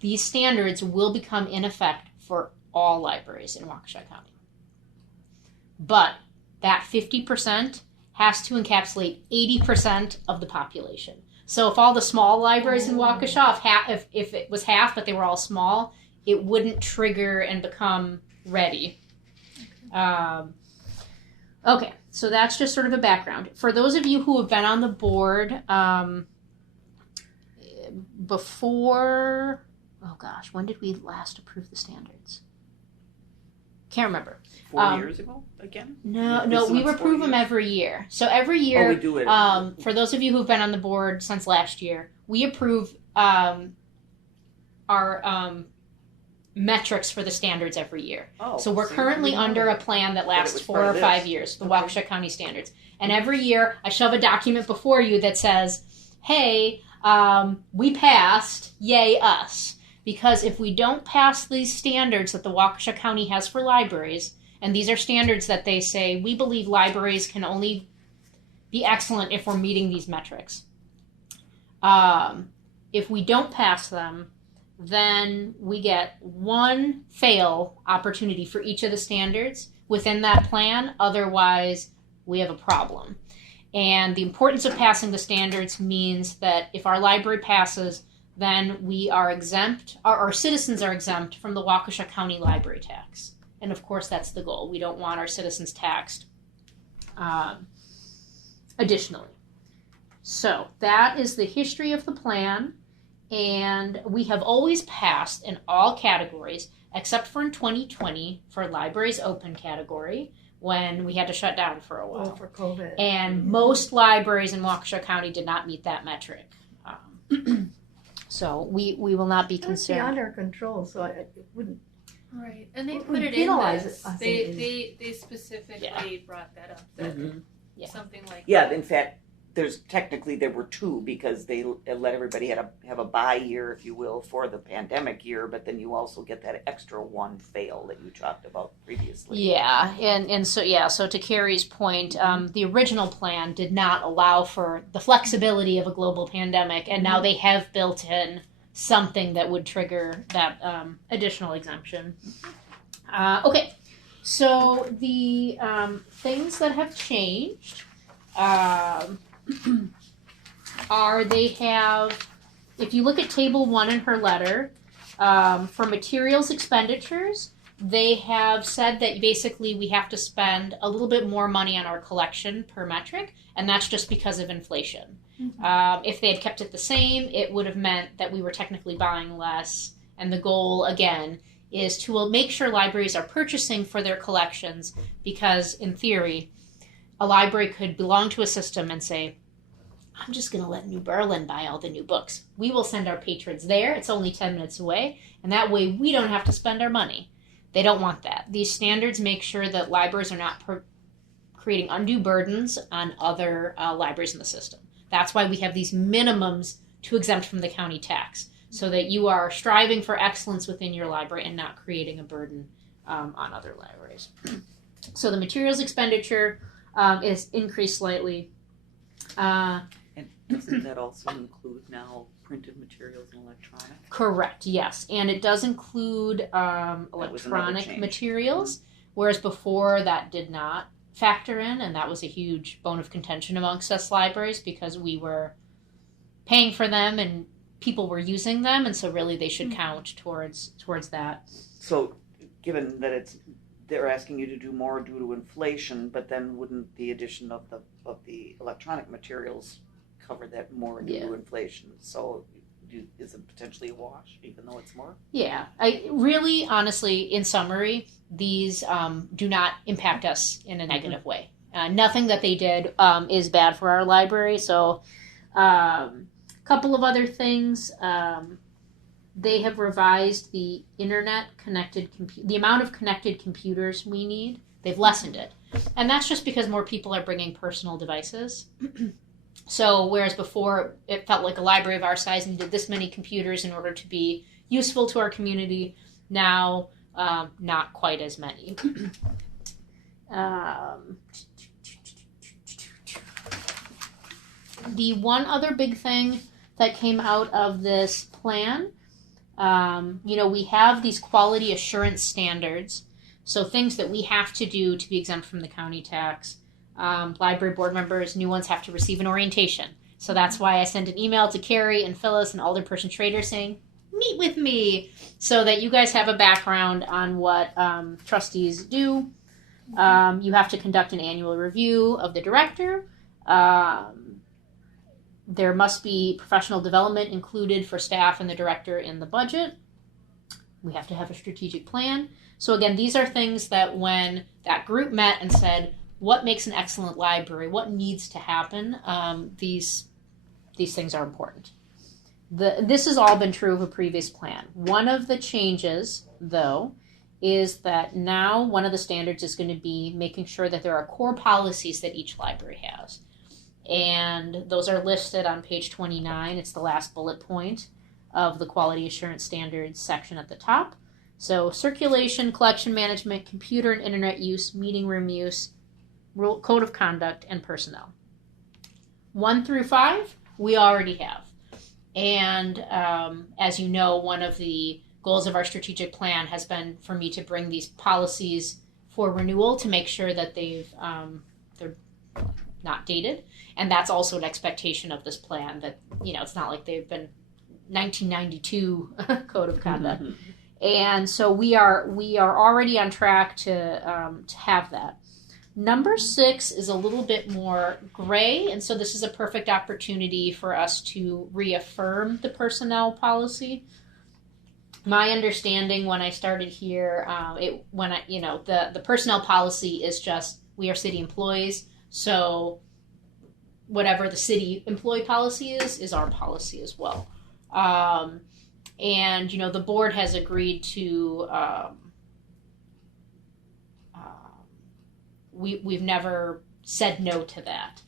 these standards will become in effect for all libraries in Waukesha County. But that 50% has to encapsulate 80% of the population. So if all the small libraries in Waukesha, if it was half, but they were all small, it wouldn't trigger and become ready. Okay, so that's just sort of a background. For those of you who have been on the board before, when did we last approve the standards? Can't remember. 4 years ago again? No, This we one's approve 4 them years? every year. So every year, we do it. For those of you who've been on the board since last year, we approve our metrics for the standards every year. So we're currently under a plan that lasts 4 or 5 years, the Waukesha County standards. And every year I shove a document before you that says, hey, we passed, yay us. Because if we don't pass these standards that the Waukesha County has for libraries, and these are standards that they say, we believe libraries can only be excellent if we're meeting these metrics. If we don't pass them, then we get one fail opportunity for each of the standards within that plan. Otherwise, we have a problem. And the importance of passing the standards means that if our library passes, then we are exempt, our citizens are exempt from the Waukesha County library tax. And of course, that's the goal. We don't want our citizens taxed additionally. So that is the history of the plan. And we have always passed in all categories, except for in 2020 for libraries open category, when we had to shut down for a while. For COVID. And most libraries in Waukesha County did not meet that metric. So we will not be It's concerned. beyond our control, so it wouldn't. Right, and they It put would it in penalize this. us They specifically brought that up, that Yeah. something like Yeah, that. in fact, there were 2 because they let everybody have a bye year, if you will, for the pandemic year, but then you also get that extra 1 fail that you talked about previously. Yeah, and so to Carrie's point, the original plan did not allow for the flexibility of a global pandemic, and now they have built in something that would trigger that additional exemption. Okay, so the things that have changed are they have, if you look at table 1 in her letter, for materials expenditures, they have said that basically we have to spend a little bit more money on our collection per metric, and that's just because of inflation. If they had kept it the same, it would have meant that we were technically buying less, and the goal, again, is to make sure libraries are purchasing for their collections, because in theory, a library could belong to a system and say, I'm just going to let New Berlin buy all the new books. We will send our patrons there. It's only 10 minutes away. And that way we don't have to spend our money. They don't want that. These standards make sure that libraries are not creating undue burdens on other libraries in the system. That's why we have these minimums to exempt from the county tax, so that you are striving for excellence within your library and not creating a burden on other libraries. So the materials expenditure is increased slightly. And doesn't that also include now printed materials and electronic? Correct, yes. And it does include electronic materials, whereas before that did not factor in, and that was a huge bone of contention amongst us libraries because we were paying for them and people were using them, and so really they should count towards that. So given that they're asking you to do more due to inflation, but then wouldn't the addition of the electronic materials cover that more due to inflation? So is it potentially a wash, even though it's more? Yeah, I really, honestly, in summary, these do not impact us in a negative way. Nothing that they did is bad for our library. So, couple of other things. They have revised the the amount of connected computers we need. They've lessened it. And that's just because more people are bringing personal devices. So whereas before it felt like a library of our size needed this many computers in order to be useful to our community, now not quite as many. The one other big thing that came out of this plan, we have these quality assurance standards, so things that we have to do to be exempt from the county tax. Library board members, new ones have to receive an orientation. So that's why I sent an email to Carrie and Phyllis and Alderperson Schrader saying, meet with me, so that you guys have a background on what trustees do. You have to conduct an annual review of the director. There must be professional development included for staff and the director in the budget. We have to have a strategic plan. So again, these are things that when that group met and said, what makes an excellent library? What needs to happen? These things are important. This has all been true of a previous plan. One of the changes, though, is that now one of the standards is going to be making sure that there are core policies that each library has. And those are listed on page 29. It's the last bullet point of the quality assurance standards section at the top. So circulation, collection management, computer and internet use, meeting room use, code of conduct, and personnel. 1 through 5, we already have. And as you know, one of the goals of our strategic plan has been for me to bring these policies for renewal to make sure that they're not dated. And that's also an expectation of this plan that, it's not like they've been 1992 code of conduct. Mm-hmm. And so we are already on track to have that. Number 6 is a little bit more gray, and so this is a perfect opportunity for us to reaffirm the personnel policy. My understanding when I started here, the personnel policy is just we are city employees, so whatever the city employee policy is our policy as well. And the board has agreed to. We've never said no to that.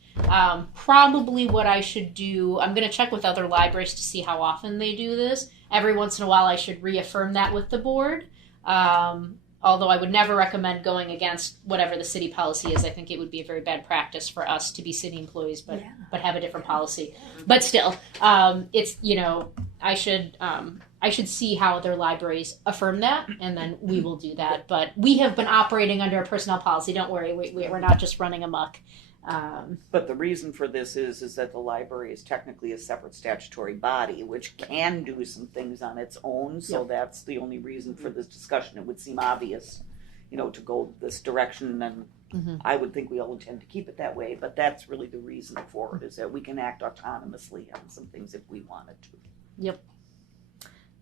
Probably what I should do, I'm going to check with other libraries to see how often they do this. Every once in a while I should reaffirm that with the board. Although I would never recommend going against whatever the city policy is. I think it would be a very bad practice for us to be city employees but have a different policy. But still, it's, I should see how other libraries affirm that, and then we will do that. But we have been operating under a personnel policy. Don't worry, we're not just running amok. But the reason for this is that the library is technically a separate statutory body, which can do some things on its own. So that's the only reason for this discussion. It would seem obvious, to go this direction, and I would think we all intend to keep it that way. But that's really the reason for it, is that we can act autonomously on some things if we wanted to. Yep.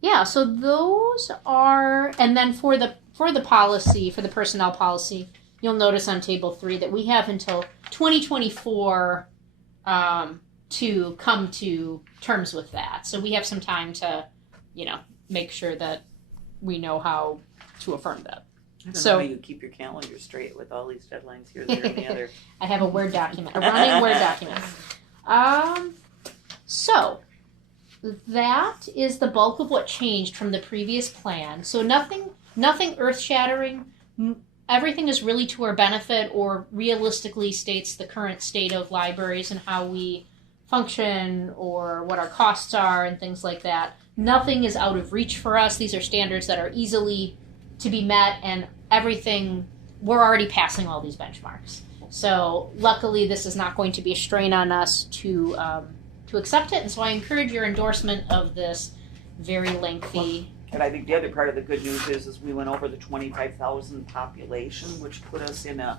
Yeah, so those are, and then for the policy, for the personnel policy, you'll notice on table 3 that we have until 2024 to come to terms with that. So we have some time to, make sure that we know how to affirm that. I don't know how you keep your calendar straight with all these deadlines here, there, and the other. I have a Word document, a running Word document. So that is the bulk of what changed from the previous plan. So nothing earth-shattering. Everything is really to our benefit, or realistically states the current state of libraries and how we function, or what our costs are and things like that. Nothing is out of reach for us. These are standards that are easily to be met, and everything, we're already passing all these benchmarks. So luckily this is not going to be a strain on us to accept it, and so I encourage your endorsement of this very lengthy And I think the other part of the good news is we went over the 25,000 population, which put us in a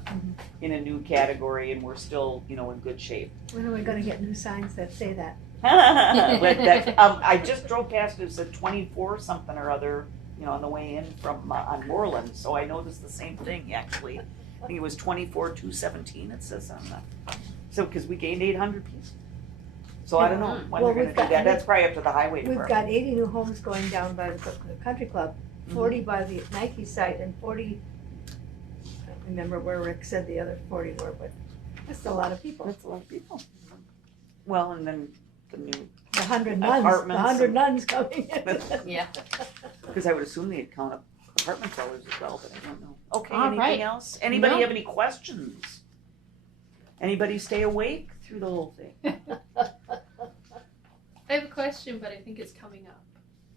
new category, and we're still, in good shape. When are we gonna get new signs that say that? I just drove past, it said 24 something or other, on the way in from, on Moreland, so I noticed the same thing, actually. I think it was 24,217, it says on the, so, because we gained 800 people. So I don't know when Well, they're gonna we've do got- that, that's probably up to the highway We've department. got 80 new homes going down by the country club, 40 by the Nike site, and 40, I don't remember where Rick said the other 40 were, but that's a lot of people. That's a lot of people. Well, and then the new, The 100 nuns, Apartments 100 nuns coming in. Yeah. because I would assume they'd count up apartment sellers as well, but I don't know. Okay, All anything right. else? Anybody No. have any questions? Anybody stay awake through the whole thing? I have a question, but I think it's coming up.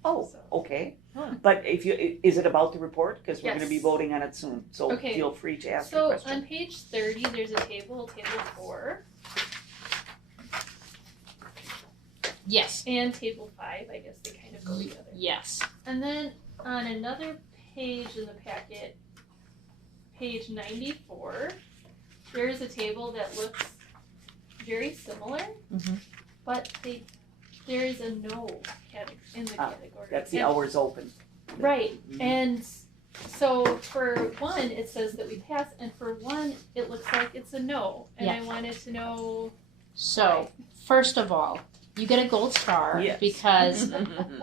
Oh, So- okay. Oh. But is it about the report? Because we're gonna be Yes. voting on it soon, so Okay. feel free to ask a So question. on page 30, there's a table 4, Yes. and table 5. I guess they kind of go together. Yes. And then on another page in the packet, page 94, there is a table that looks very similar, Mhm. but there is a no in the category. That's the And- hours open. Right, Mhm. and so for one, it says that we pass, and for one, it looks like it's a no. And I wanted to know. So, first of all, you get a gold star Yes. because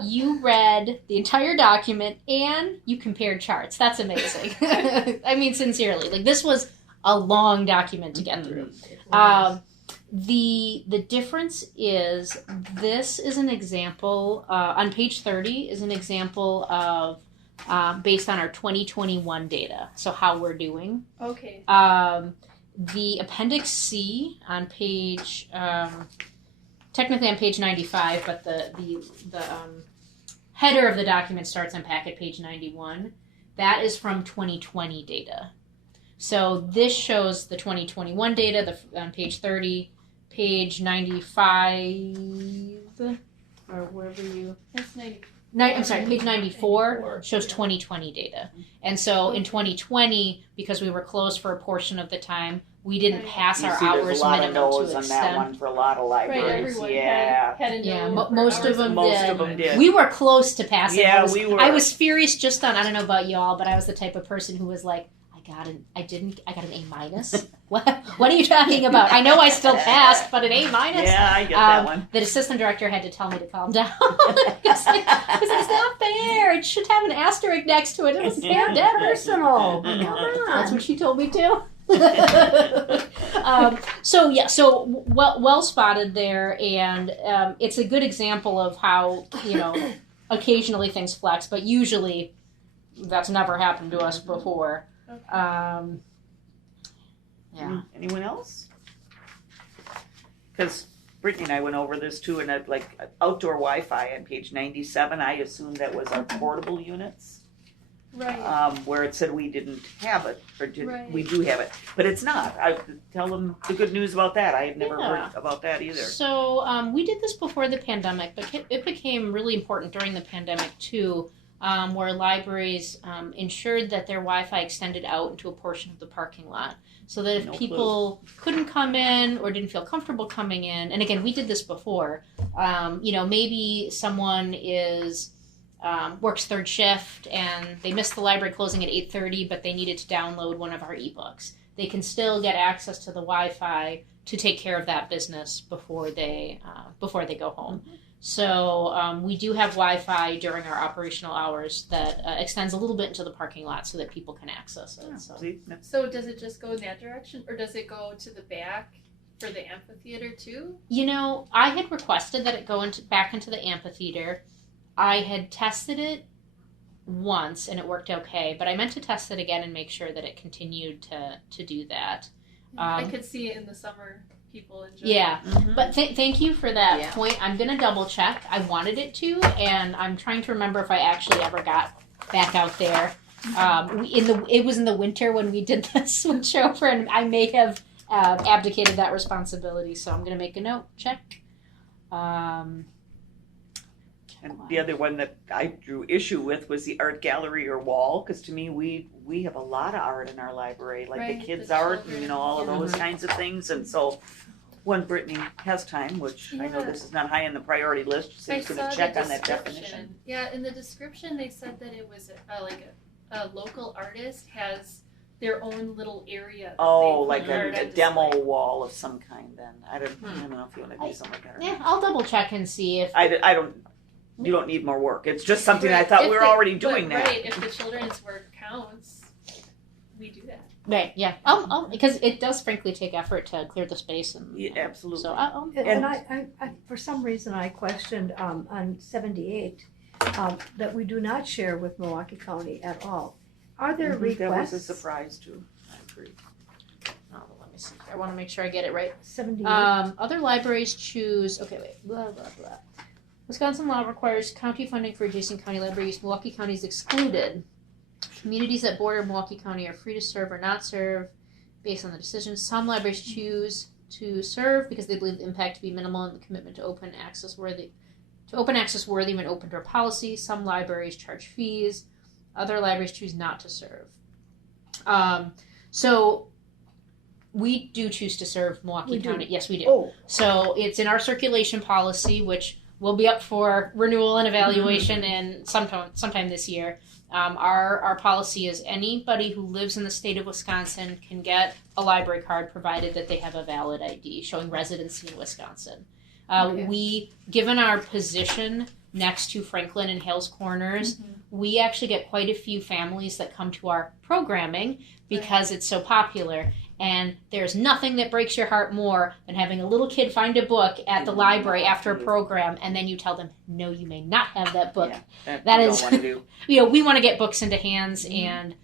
you read the entire document and you compared charts. That's amazing. I mean, sincerely. Like, this was a long document to get through. The difference is this is an example, on page 30 is an example of based on our 2021 data, so how we're doing. Okay. The appendix C on page, technically on page 95, but the header of the document starts on packet page 91. That is from 2020 data. So this shows the 2021 data on page 30, page 95, or wherever you... That's 90. I'm sorry, page 94 shows 2020 data. And so in 2020, because we were closed for a portion of the time, we didn't pass You our see, there's hours a lot of minimum no's to on that extend. one for a lot of Right, libraries. everyone Yeah. had a Yeah, no for most hours of them Most did. of them did. We were close to passing. Yeah, I we were. I was furious just on, I don't know about y'all, but I was the type of person who was like, I got an A minus. What are you talking about? I know I still passed, but an A minus. Yeah, I get that one. The assistant director had to tell me to calm down because it's not fair. It should have an asterisk next to it. It was fair, dead Personal. Come on. That's what she told me too. So well spotted there, and it's a good example of how occasionally things flex, but usually that's never happened to us before. Yeah. Anyone else? Because Brittany and I went over this too, and like outdoor Wi-Fi on page 97, I assumed that was our portable units. Right. Where it said we didn't have it, or Right. we do have it, but it's not. I tell them the good news about that. I had never Yeah. heard about that either. So we did this before the pandemic, but it became really important during the pandemic too, where libraries ensured that their Wi-Fi extended out into a portion of the parking lot, so that if No people couldn't come in or didn't feel comfortable coming in, and again, we did this before. Maybe someone works third shift and they missed the library closing at 8:30, but they needed to download one of our ebooks. They can still get access to the Wi-Fi to take care of that business before they go home. So we do have Wi-Fi during our operational hours that extends a little bit into the parking lot so that people can access it. So. See, that's- So does it just go in that direction, or does it go to the back for the amphitheater too? I had requested that it go back into the amphitheater. I had tested it once and it worked okay, but I meant to test it again and make sure that it continued to do that. I could see it in the summer. People enjoy. Yeah, Mhm. but thank you for that Yeah. point. I'm gonna double check. I wanted it to, and I'm trying to remember if I actually ever got back out there. It was in the winter when we did the switch over, and I may have abdicated that responsibility. So I'm gonna make a note. Check. And the other one that I drew issue with was the art gallery or wall, because to me, we have a lot of art in our library, like Right, the kids' the art, and children, all of yeah. those kinds of things. And so when Brittany has time, which I know Yeah. this is not high on the priority list, she I says she's saw going to the check on that description. definition. Yeah, in the description they said that it was a local artist has their own little area. That Oh, they like put art a on demo display. wall of some kind. Then I don't know if you want to do something like that. Yeah, I'll double check and see if. I don't. You don't need more work. It's just something I Right, thought if we were the- already but, doing that. Right, if the children's work counts, we do that. Right, yeah. Oh, because it does frankly take effort to clear the space and. Yeah, absolutely. So And I, for some reason, I questioned on 78 that we do not share with Milwaukee County at all. Are there That was a requests? surprise too. I agree. Oh, let me see. I want to make sure I get it right. 78. Other libraries choose. Okay, wait. Blah blah blah. Wisconsin law requires county funding for adjacent county libraries. Milwaukee County is excluded. Communities that border Milwaukee County are free to serve or not serve based on the decision. Some libraries choose to serve because they believe the impact to be minimal and the commitment to open access worthy when open door policy. Some libraries charge fees. Other libraries choose not to serve. So we do choose to serve Milwaukee We do. County. Yes, we do. Oh, So it's in our circulation policy, which will be up for renewal and evaluation in sometime this year. Our policy is anybody who lives in the state of Wisconsin can get a library card provided that they have a valid ID showing residency in Wisconsin. Okay. We, given our position next to Franklin and Hales Corners, we actually get quite a few families that come to our programming because it's so popular. And there's nothing that breaks your heart more than having a little kid find a book at the library after a program, and then you tell them, no, you may not have that book. Yeah, That you is- don't want to do. We want to get books into hands, and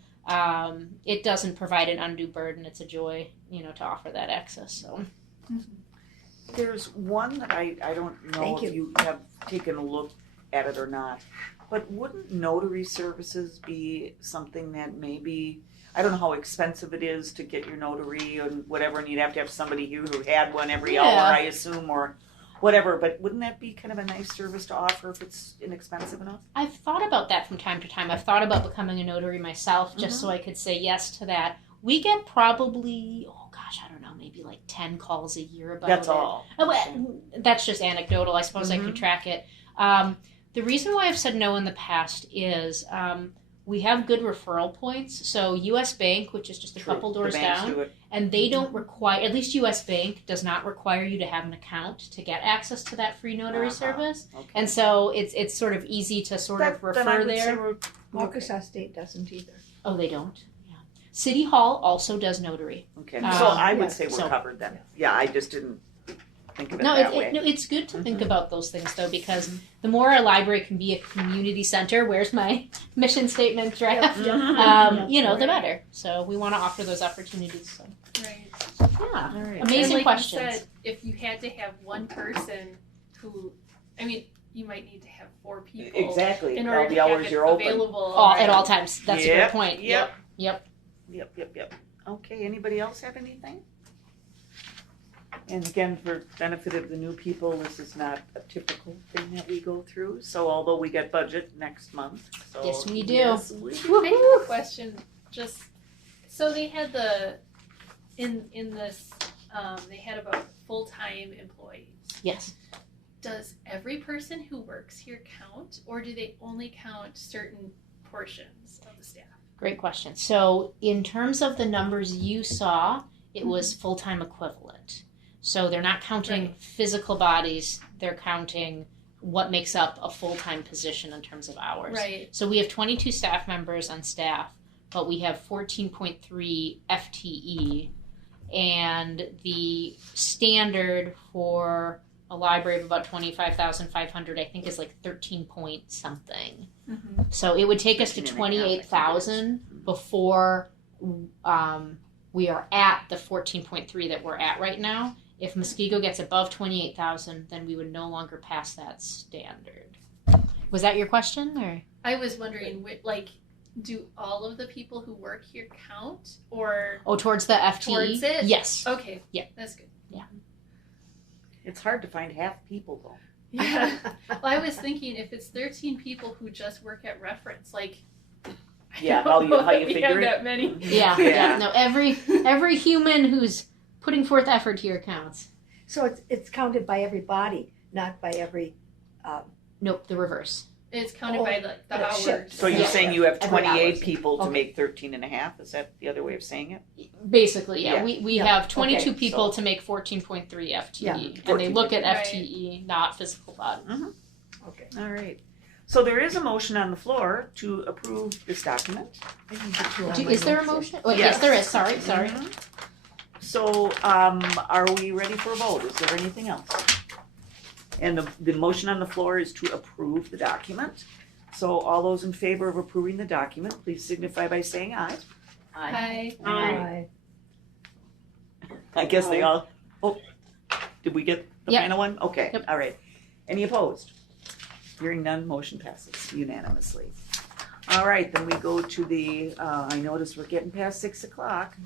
it doesn't provide an undue burden. It's a joy, to offer that access. So There's one that I don't know Thank if you have taken a look at it or not, but wouldn't notary services be something that maybe, I don't know how expensive it is to get your notary and whatever, and you'd have to have somebody here who had one every hour, I assume, or whatever, but wouldn't that be kind of a nice service to offer if it's inexpensive enough? I've thought about that from time to time. I've thought about becoming a notary myself just so I could say yes to that. We get probably, I don't know, maybe like 10 calls a year about That's it. all. Oh, well, that's just anecdotal. I suppose I could track it. The reason why I've said no in the past is we have good referral points. So U.S. Bank, which is just a couple doors The banks down, do it. and they don't require, at least U.S. Bank does not require you to have an account to get access to that free notary service. Okay. And so it's sort of easy to sort of Then I refer would say there. we're- Waukesha State doesn't either. Oh, they don't? Yeah. City Hall also does notary. Okay, so I would yeah. say we're So- covered then. Yeah, I just didn't think of it No, that way. it's good to think about those things, though, because the more our library can be a community center, where's my mission statement draft? The better. So we want to offer those opportunities. So. Right. Yeah. All right. Amazing and like questions. you said, if you had to have one person who, you might need to have 4 people Exactly. in All order the to have hours it you're open. available At all times. That's a Yep, good point. yep. Yep. Yep. Okay, anybody else have anything? And again, for benefit of the new people, this is not a typical thing that we go through. So although we get budget next month, so Yes, we do. Yes, we do. I have a question. Just so they had in this they had about full-time employees. Yes. Does every person who works here count, or do they only count certain portions of the staff? Great question. So in terms of the numbers you saw, it was full-time equivalent. So they're not counting physical bodies, they're counting what makes up a full-time position in terms of hours. Right. So we have 22 staff members on staff, but we have 14.3 FTE, and the standard for a library of about 25,500, I think, is like 13 point something. So it would take us to 28,000 before we are at the 14.3 that we're at right now. If Muskego gets above 28,000, then we would no longer pass that standard. Was that your question, or? I was wondering, do all of the people who work here count, or Towards the FTE? towards it? Yes. Okay. Yeah. That's good. It's hard to find half people though. Yeah. Well, I was thinking if it's 13 people who just work at Reference, like. Yeah, I don't know how you that we figure have it? that many. Yeah. No, every human who's putting forth effort here counts. So it's counted by every body, not by every, Nope, the reverse. It's counted by the the hours. shift. So you're Yeah. saying you have Every 28 hours. people to Okay. make 13 and a half? Is that the other way of saying it? Basically, yeah. Yeah. We Yeah. have 22 Okay, people so- to make 14.3 FTE, Yeah. and they look at 14.3. FTE, not physical body. Okay. All right. So there is a motion on the floor to approve this document. Is there a motion? Oh, yes. Yes. there is. Sorry. Mhm. So, are we ready for a vote? Is there anything else? And the motion on the floor is to approve the document. So all those in favor of approving the document, please signify by saying aye. Hi. Aye. I guess they all, did we get the Yep. final one? Okay, Yep. all right. Any opposed? Hearing none, motion passes unanimously. All right, then we go to the, I notice we're getting past 6 o'clock.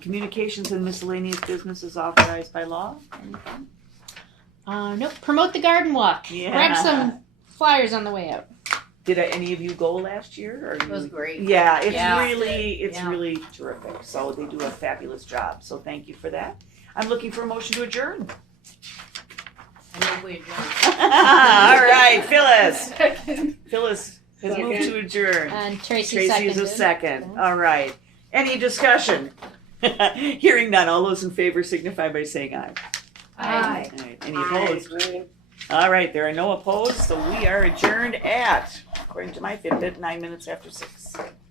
Communications and miscellaneous businesses authorized by law. Anything? Nope. Promote the garden walk. Yeah. Grab some flyers on the way out. Did any of you go last year? Or It was you- great. Yeah, it's Yeah. it's Yeah. really terrific. So they do a fabulous job. So thank you for that. I'm looking for a motion to adjourn. I know we adjourned. All right, Phyllis. Second. Phyllis has moved to adjourn. And Tracy Tracy is a seconded. second. All right. Any discussion? Hearing none. All those in favor signify by saying aye. Aye. All right. Any opposed? Aye. All right. There are no opposed. So we are adjourned at, according to my Fitbit, 9 minutes after 6.